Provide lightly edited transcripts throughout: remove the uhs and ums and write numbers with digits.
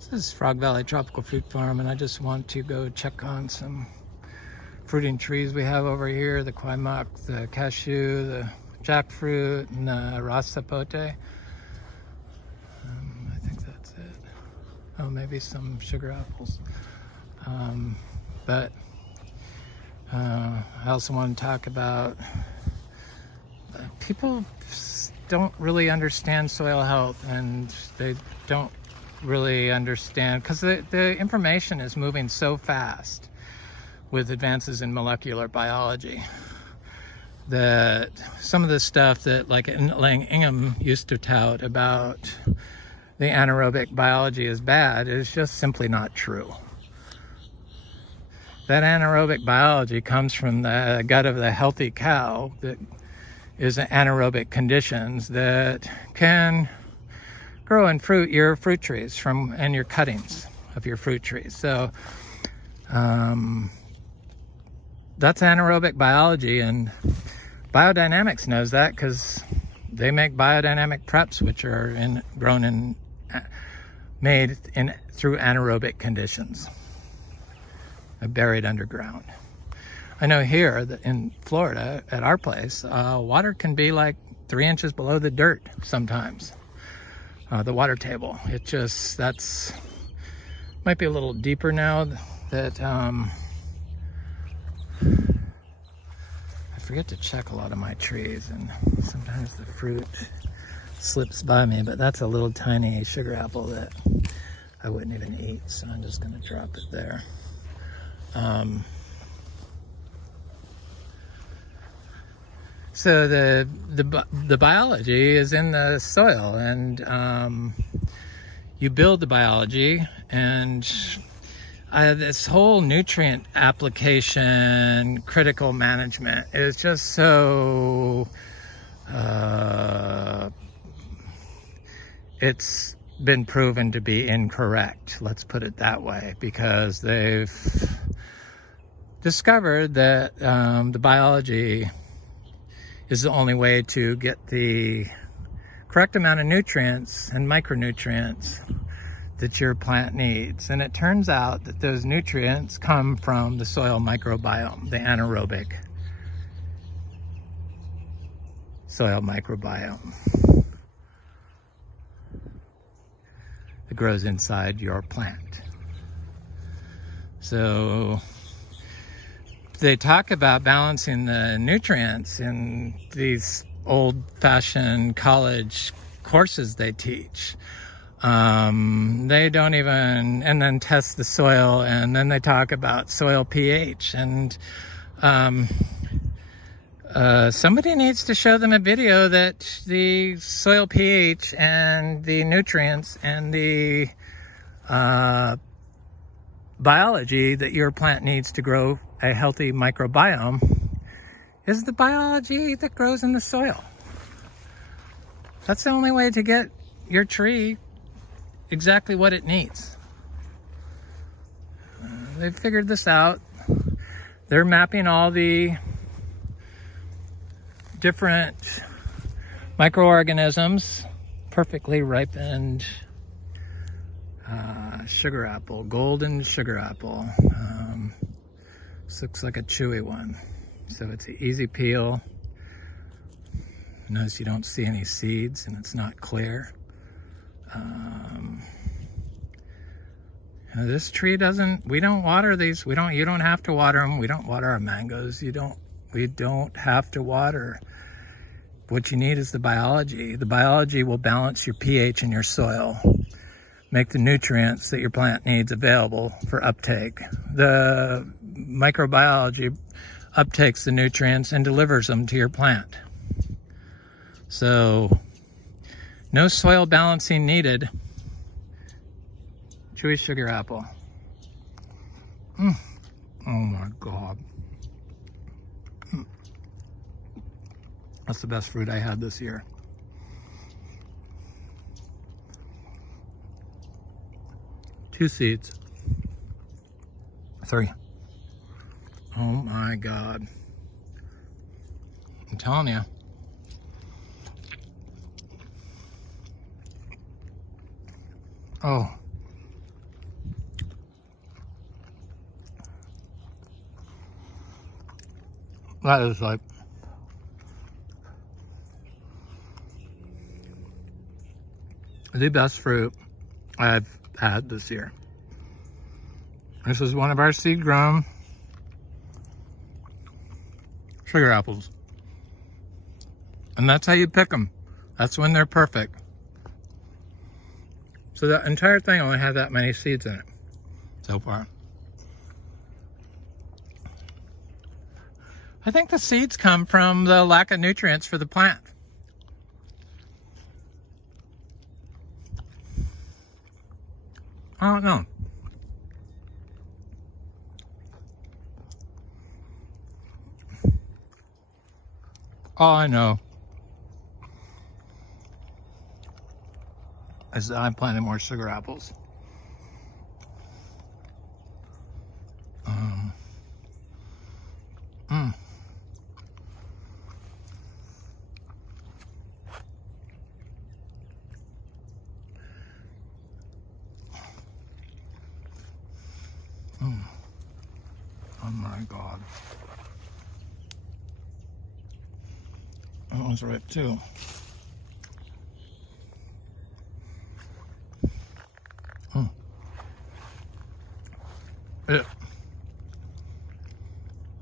This is Frog Valley Tropical Fruit Farm, and I just want to go check on some fruiting trees we have over here, the Quaimak, the Cashew, the Jackfruit, and the Sapote. I think that's it. Oh, maybe some sugar apples. But I also want to talk about people don't really understand soil health, and they don't really understand because the information is moving so fast with advances in molecular biology that some of the stuff that like Lang Ingham used to tout about the anaerobic biology is bad is just simply not true. That anaerobic biology comes from the gut of the healthy cow that is anaerobic conditions that can grow and fruit your fruit trees and your cuttings of your fruit trees. So that's anaerobic biology, and biodynamics knows that because they make biodynamic preps, which are made through anaerobic conditions, buried underground. I know here that in Florida at our place, water can be like 3 inches below the dirt sometimes. The water table. That's might be a little deeper now that I forget to check a lot of my trees, and sometimes the fruit slips by me, but that's a little tiny sugar apple that I wouldn't even eat, so I'm just gonna drop it there. So the biology is in the soil, and you build the biology, and this whole nutrient application, critical management is just so, it's been proven to be incorrect, let's put it that way, because they've discovered that the biology is the only way to get the correct amount of nutrients and micronutrients that your plant needs. And it turns out that those nutrients come from the soil microbiome, the anaerobic soil microbiome that grows inside your plant. So they talk about balancing the nutrients in these old-fashioned college courses they teach. They don't even, and then test the soil, and then they talk about soil pH. And somebody needs to show them a video that the soil pH and the nutrients and the biology that your plant needs to grow a healthy microbiome is the biology that grows in the soil. That's the only way to get your tree exactly what it needs. They've figured this out. They're mapping all the different microorganisms, perfectly ripened sugar apple, golden sugar apple. This looks like a chewy one. So it's an easy peel. Notice you don't see any seeds and it's not clear. This tree we don't water these. You don't have to water them. We don't water our mangoes. We don't have to water. What you need is the biology. The biology will balance your pH in your soil, make the nutrients that your plant needs available for uptake. The microbiology uptakes the nutrients and delivers them to your plant. So, no soil balancing needed. Chewy sugar apple. Oh my God. That's the best fruit I had this year. Two seeds. 3. Oh my God. I'm telling you. Oh, That is like the best fruit I've had this year. This is one of our seed grown sugar apples. And that's how you pick them. That's when they're perfect. So that entire thing only had that many seeds in it so far. I think the seeds come from the lack of nutrients for the plant. I don't know. All I know is that I'm planting more sugar apples. Oh my God. That was right too.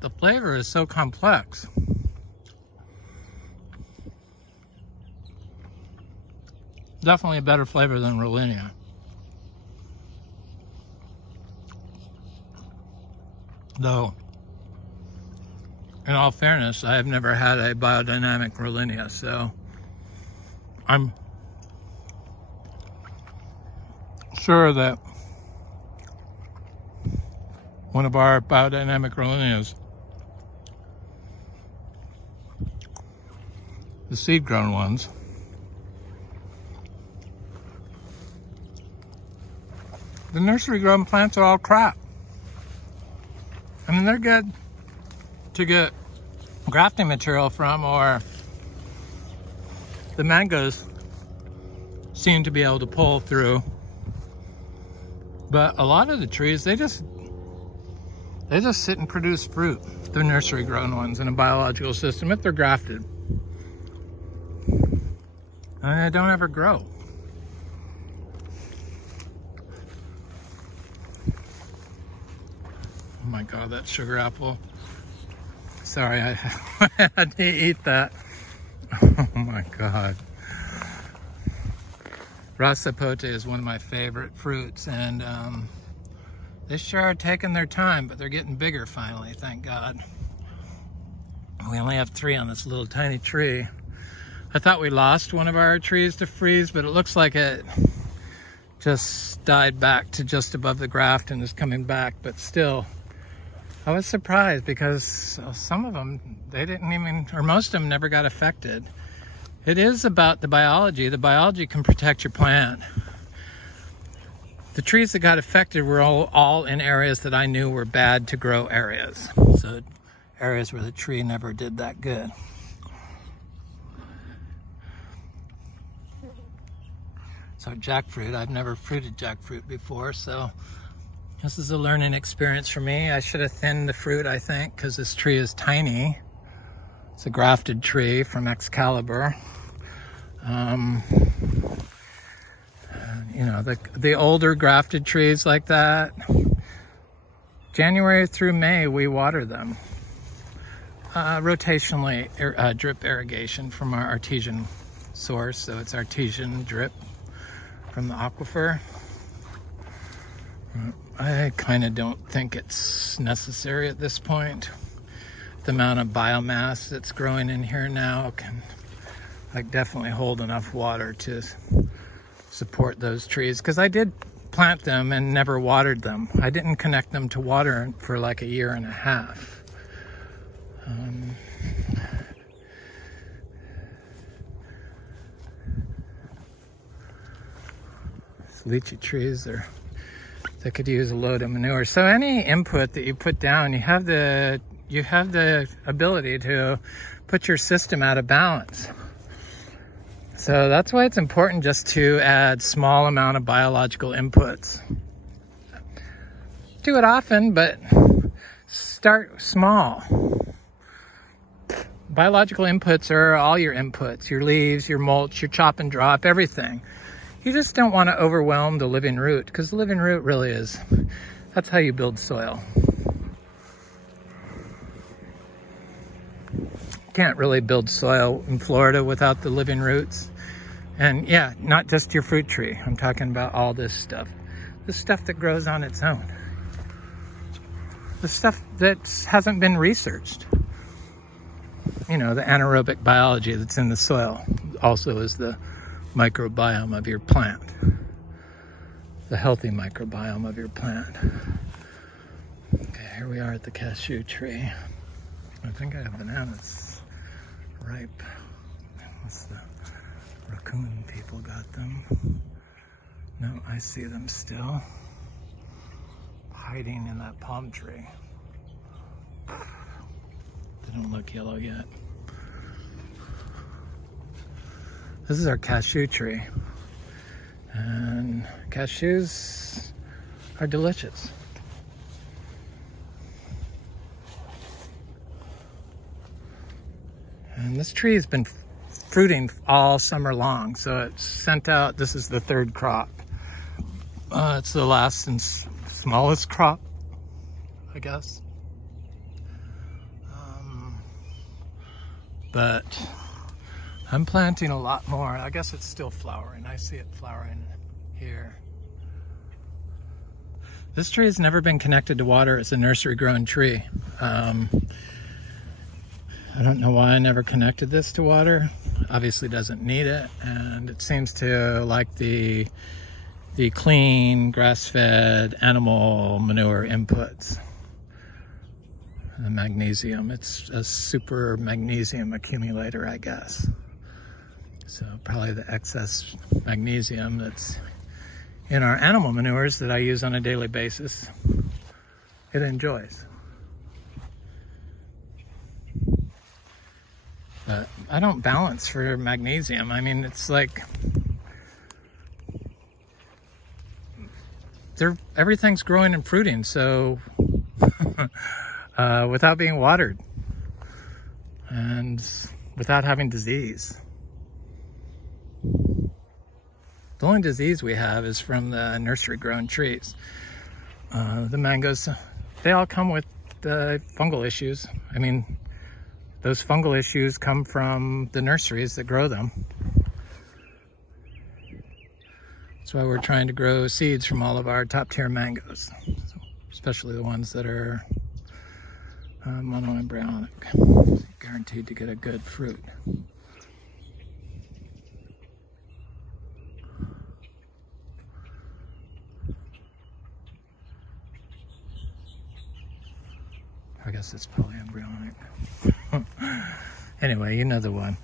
The flavor is so complex. Definitely a better flavor than Rollinia. Though, in all fairness, I have never had a biodynamic Rollinia, so I'm sure that one of our biodynamic Rollinias, the seed-grown ones, the nursery-grown plants are all crap. I mean, they're good to get grafting material from, or the mangoes seem to be able to pull through. But a lot of the trees, they just sit and produce fruit, the nursery grown ones, in a biological system if they're grafted. And they don't ever grow. Oh my God, that sugar apple. Sorry, I had to eat that. Oh my God. Raw Sapote is one of my favorite fruits, and they sure are taking their time, but they're getting bigger finally, thank God. We only have 3 on this little tiny tree. I thought we lost one of our trees to freeze, but it looks like it just died back to just above the graft and is coming back, but still. I was surprised because some of them, they didn't even, or most of them never got affected. It is about the biology. The biology can protect your plant. The trees that got affected were all in areas that I knew were bad to grow areas. So areas where the tree never did that good. So jackfruit, I've never fruited jackfruit before, so this is a learning experience for me. I should have thinned the fruit, I think, because this tree is tiny. It's a grafted tree from Excalibur. You know, the older grafted trees like that, January through May, we water them. Rotationally, drip irrigation from our artesian source. So it's artesian drip from the aquifer. I kind of don't think it's necessary at this point. The amount of biomass that's growing in here now can definitely hold enough water to support those trees, because I did plant them and never watered them. I didn't connect them to water for like a year and a half. Lychee trees they could use a load of manure. So any input that you put down, you have the ability to put your system out of balance. So that's why it's important just to add small amount of biological inputs. Do it often, but start small. Biological inputs are all your inputs, your leaves, your mulch, your chop and drop, everything. You just don't want to overwhelm the living root, because the living root really is, that's how you build soil. Can't really build soil in Florida without the living roots. And yeah, not just your fruit tree. I'm talking about all this stuff. The stuff that grows on its own. The stuff that hasn't been researched. You know, the anaerobic biology that's in the soil also is the microbiome of your plant. The healthy microbiome of your plant. Okay, here we are at the cashew tree. I think I have bananas ripe. Unless the raccoon people got them. No, I see them still hiding in that palm tree. They don't look yellow yet. This is our cashew tree. And cashews are delicious. And this tree has been fruiting all summer long, so it's sent out, this is the third crop. It's the last and smallest crop, I guess. But I'm planting a lot more. I guess it's still flowering. I see it flowering here. This tree has never been connected to water. It's a nursery grown tree. I don't know why I never connected this to water. Obviously doesn't need it, and it seems to like the clean, grass-fed animal manure inputs. The magnesium, it's a super magnesium accumulator, I guess. So probably the excess magnesium that's in our animal manures that I use on a daily basis, it enjoys. But I don't balance for magnesium. I mean, it's like everything's growing and fruiting, so without being watered and without having disease. The only disease we have is from the nursery grown trees. The mangoes, they all come with fungal issues. I mean, those fungal issues come from the nurseries that grow them. That's why we're trying to grow seeds from all of our top tier mangoes, especially the ones that are monoembryonic, guaranteed to get a good fruit. I guess it's polyembryonic. Anyway, you know the one.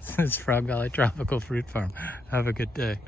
This is Frog Valley Tropical Fruit Farm. Have a good day.